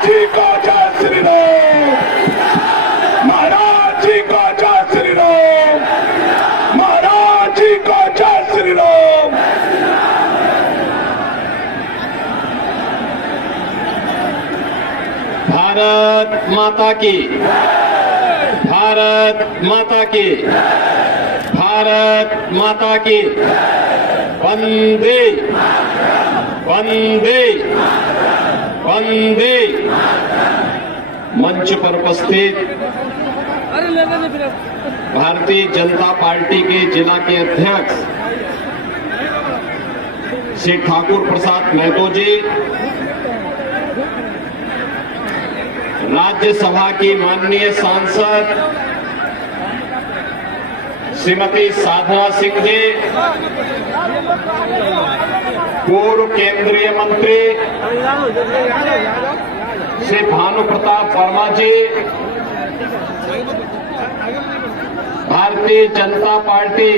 महाराज जी को जय श्री राम, महाराज जी को जय श्री राम, महाराज जी को जय श्री राम। भारत माता की, भारत माता की, भारत माता की। वंदे वंदे वंदे। मंच पर उपस्थित भारतीय जनता पार्टी के जिला के अध्यक्ष श्री ठाकुर प्रसाद महतो जी, राज्यसभा की माननीय सांसद श्रीमती साधना सिंह जी, पूर्व केंद्रीय मंत्री श्री भानु प्रताप वर्मा जी, भारतीय जनता पार्टी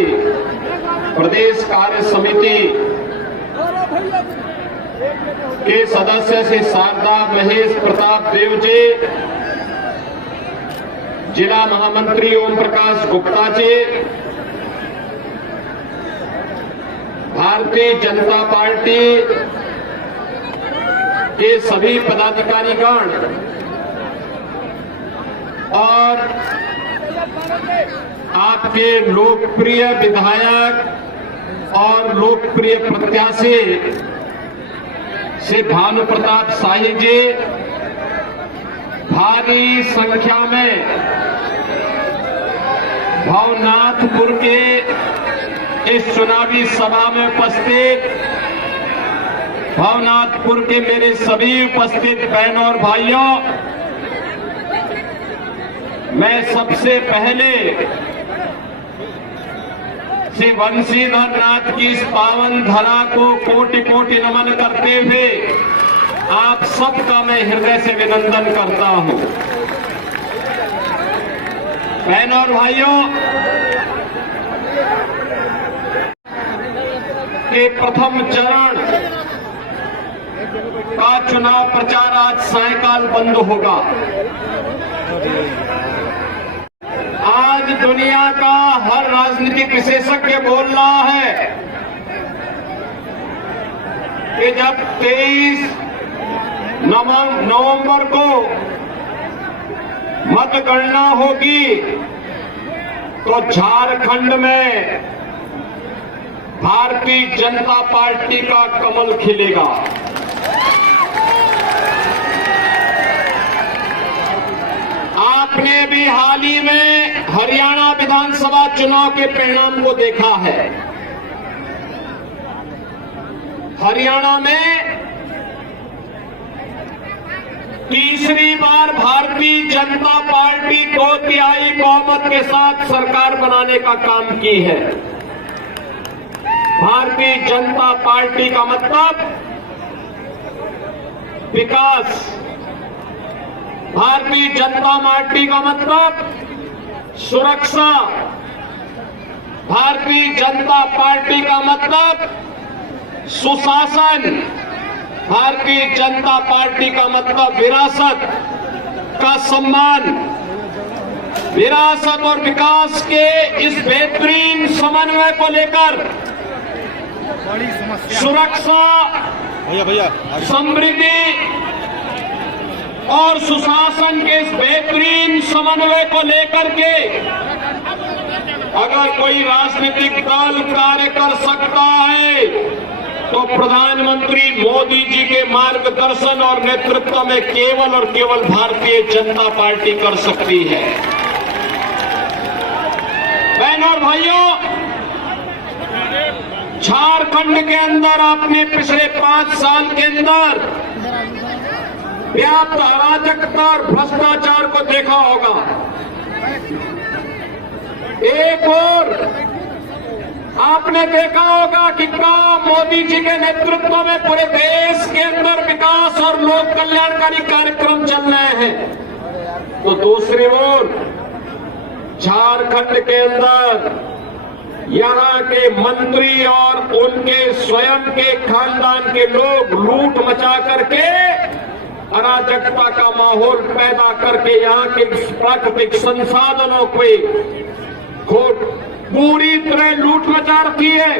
प्रदेश कार्य समिति के सदस्य श्री शारदा महेश प्रताप देव जी, जिला महामंत्री ओम प्रकाश गुप्ता जी, भारतीय जनता पार्टी के सभी पदाधिकारीगण और आपके लोकप्रिय विधायक और लोकप्रिय प्रत्याशी श्री भानु प्रताप शाही जी, भारी संख्या में भवनाथपुर के इस चुनावी सभा में उपस्थित भवनाथपुर के मेरे सभी उपस्थित बहनों और भाइयों, मैं सबसे पहले श्री वंशीधर नाथ की इस पावन धरा को कोटि कोटि नमन करते हुए आप सबका मैं हृदय से अभिनंदन करता हूं। बहनों और भाइयों, के प्रथम चरण का चुनाव प्रचार आज सायंकाल बंद होगा। आज दुनिया का हर राजनीतिक विशेषज्ञ बोल रहा है कि जब 23 नवंबर को मतगणना होगी तो झारखंड में भारतीय जनता पार्टी का कमल खिलेगा। आपने भी हाल ही में हरियाणा विधानसभा चुनाव के परिणाम को देखा है। हरियाणा में तीसरी बार भारतीय जनता पार्टी 2/3 बहुमत के साथ सरकार बनाने का काम की है। भारतीय जनता पार्टी का मतलब विकास, भारतीय जनता पार्टी का मतलब सुरक्षा, भारतीय जनता पार्टी का मतलब सुशासन, भारतीय जनता पार्टी का मतलब विरासत का सम्मान। विरासत और विकास के इस बेहतरीन समन्वय को लेकर सुरक्षा, समृद्धि और सुशासन के इस बेहतरीन समन्वय को लेकर के अगर कोई राजनीतिक दल कार्य कर सकता है तो प्रधानमंत्री मोदी जी के मार्गदर्शन और नेतृत्व में केवल और केवल भारतीय जनता पार्टी कर सकती है। बहनों और भाइयों, झारखंड के अंदर आपने पिछले 5 साल के अंदर व्याप्त अराजकता और भ्रष्टाचार को देखा होगा। एक और आपने देखा होगा कि मोदी जी के नेतृत्व में पूरे देश के अंदर विकास और लोक कल्याणकारी कार्यक्रम चल रहे हैं, तो दूसरी ओर झारखंड के अंदर यहां के मंत्री और उनके स्वयं के खानदान के लोग लूट मचा करके अराजकता का माहौल पैदा करके यहाँ के प्राकृतिक संसाधनों को पूरी तरह लूट मचा रखी है।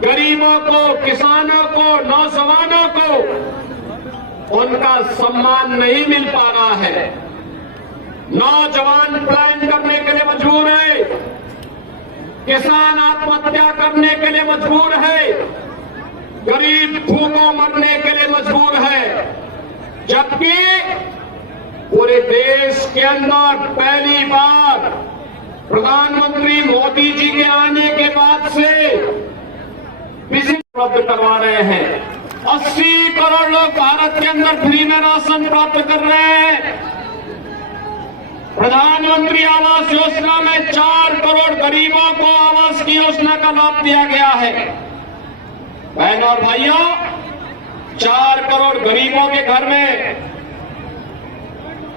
गरीबों को, किसानों को, नौजवानों को उनका सम्मान नहीं मिल पा रहा है। नौजवान पलायन करने के लिए मजबूर है, किसान आत्महत्या करने के लिए मजबूर है, गरीब भूखों मरने के लिए मजबूर है। जबकि पूरे देश के अंदर पहली बार प्रधानमंत्री मोदी जी के आने के बाद से बिजली उपलब्ध करवा रहे हैं। 80 करोड़ लोग भारत के अंदर फ्री में राशन प्राप्त कर रहे हैं। प्रधानमंत्री आवास योजना में 4 करोड़ गरीबों को आवास की योजना का लाभ दिया गया है। बहनों और भाइयों, 4 करोड़ गरीबों के घर में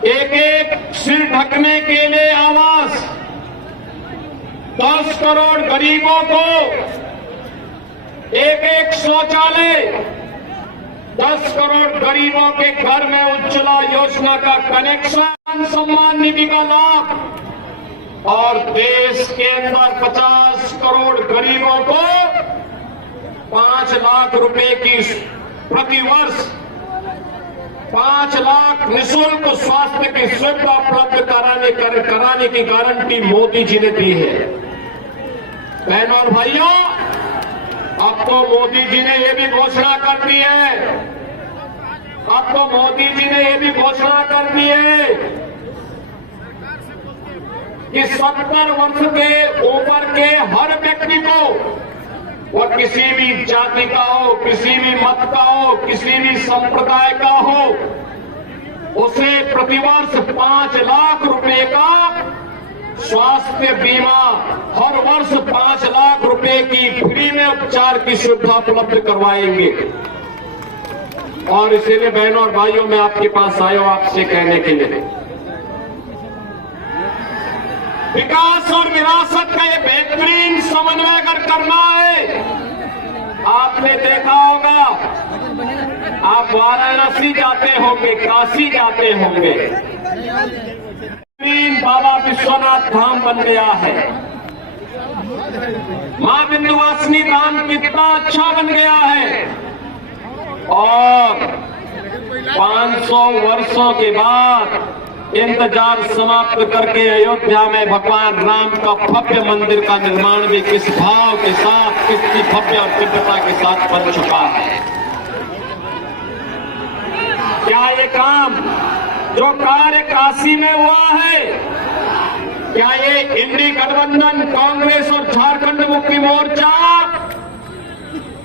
एक सिर ढकने के लिए आवास, 10 करोड़ गरीबों को एक शौचालय, 10 करोड़ गरीबों के घर में उज्ज्वला योजना का कनेक्शन, सम्मान निधि का लाभ और देश के अंदर 50 करोड़ गरीबों को 5 लाख रुपए की प्रतिवर्ष 5 लाख निःशुल्क स्वास्थ्य की सुविधा उपलब्ध कराने की गारंटी मोदी जी ने दी है। बहनों और भाइयों, अब तो मोदी जी ने यह भी घोषणा कर दी है, अब तो मोदी जी ने यह भी घोषणा कर दी है कि 70 वर्ष के ऊपर के हर व्यक्ति को, वह किसी भी जाति का हो, किसी भी मत का हो, किसी भी संप्रदाय का हो, उसे प्रतिवर्ष 5 लाख रुपए का स्वास्थ्य बीमा, हर वर्ष 5 लाख रुपए की फ्री में उपचार की सुविधा उपलब्ध करवाएंगे। और इसीलिए बहनों और भाइयों, मैं आपके पास आया हूं आपसे कहने के लिए, विकास और विरासत का ये बेहतरीन समन्वय अगर करना है, आपने देखा होगा, आप वाराणसी जाते होंगे, काशी जाते होंगे, बाबा विश्वनाथ धाम बन गया है। मां विंध्यवासिनी धाम कितना अच्छा बन गया है। और 500 वर्षों के बाद इंतजार समाप्त करके अयोध्या में भगवान राम का भव्य मंदिर का निर्माण भी किस भाव के साथ, कितनी भव्य और दिव्यता के साथ बन चुका है। क्या ये काम जो कार्य काशी में हुआ है, क्या ये इंडी गठबंधन, कांग्रेस और झारखंड मुक्ति मोर्चा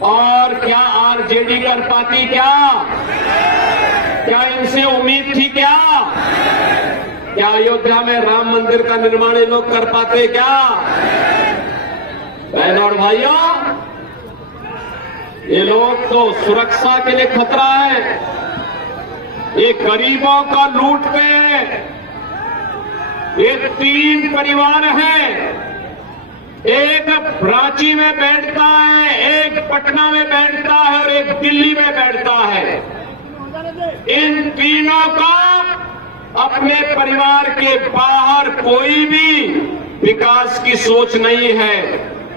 और क्या आरजेडी कर पाती? क्या इनसे उम्मीद थी? क्या अयोध्या में राम मंदिर का निर्माण ये लोग कर पाते? क्या बहनों और भाइयों, ये लोग तो सुरक्षा के लिए खतरा है, ये गरीबों का लूटते हैं। ये 3 परिवार हैं, एक रांची में बैठता है, एक पटना में बैठता है और एक दिल्ली में बैठता है। इन तीनों का अपने परिवार के बाहर कोई भी विकास की सोच नहीं है,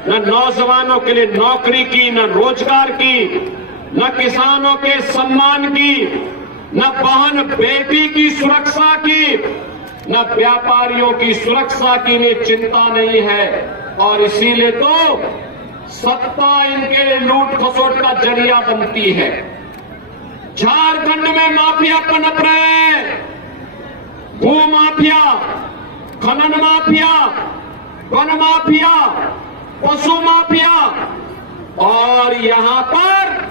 न नौजवानों के लिए नौकरी की, न रोजगार की, न किसानों के सम्मान की, न बहन बेटी की सुरक्षा की, न व्यापारियों की सुरक्षा की इन्हें चिंता नहीं है। और इसीलिए तो सत्ता इनके लिए लूट खसोट का जरिया बनती है। झारखंड में माफिया पनप रहे हैं, भू माफिया, खनन माफिया, वन माफिया, पशु माफिया, और यहां पर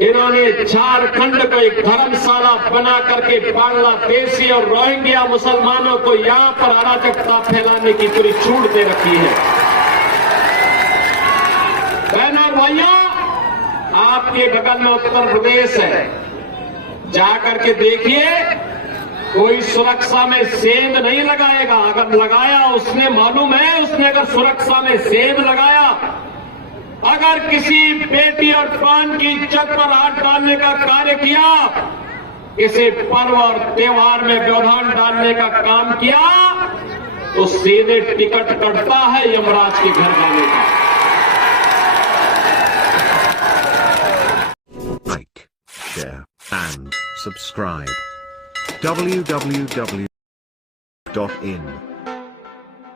इन्होंने झारखंड को एक धर्मशाला बना करके बांग्लादेशी और रोहिंग्या मुसलमानों को यहां पर अराजकता फैलाने की पूरी छूट दे रखी है। बहनों और भाइयों, आपके बगल में उत्तर प्रदेश है, जाकर के देखिए, कोई सुरक्षा में सेंध नहीं लगाएगा। अगर लगाया उसने, मालूम है उसने अगर सुरक्षा में सेंध लगाया, अगर किसी बेटी और प्राण की इज्जत पर हाथ डालने का कार्य किया, किसी पर्व और त्योहार में व्यवधान डालने का काम किया तो सीधे टिकट कटता है यमराज के घर जाने का। Like, share, and subscribe. www.in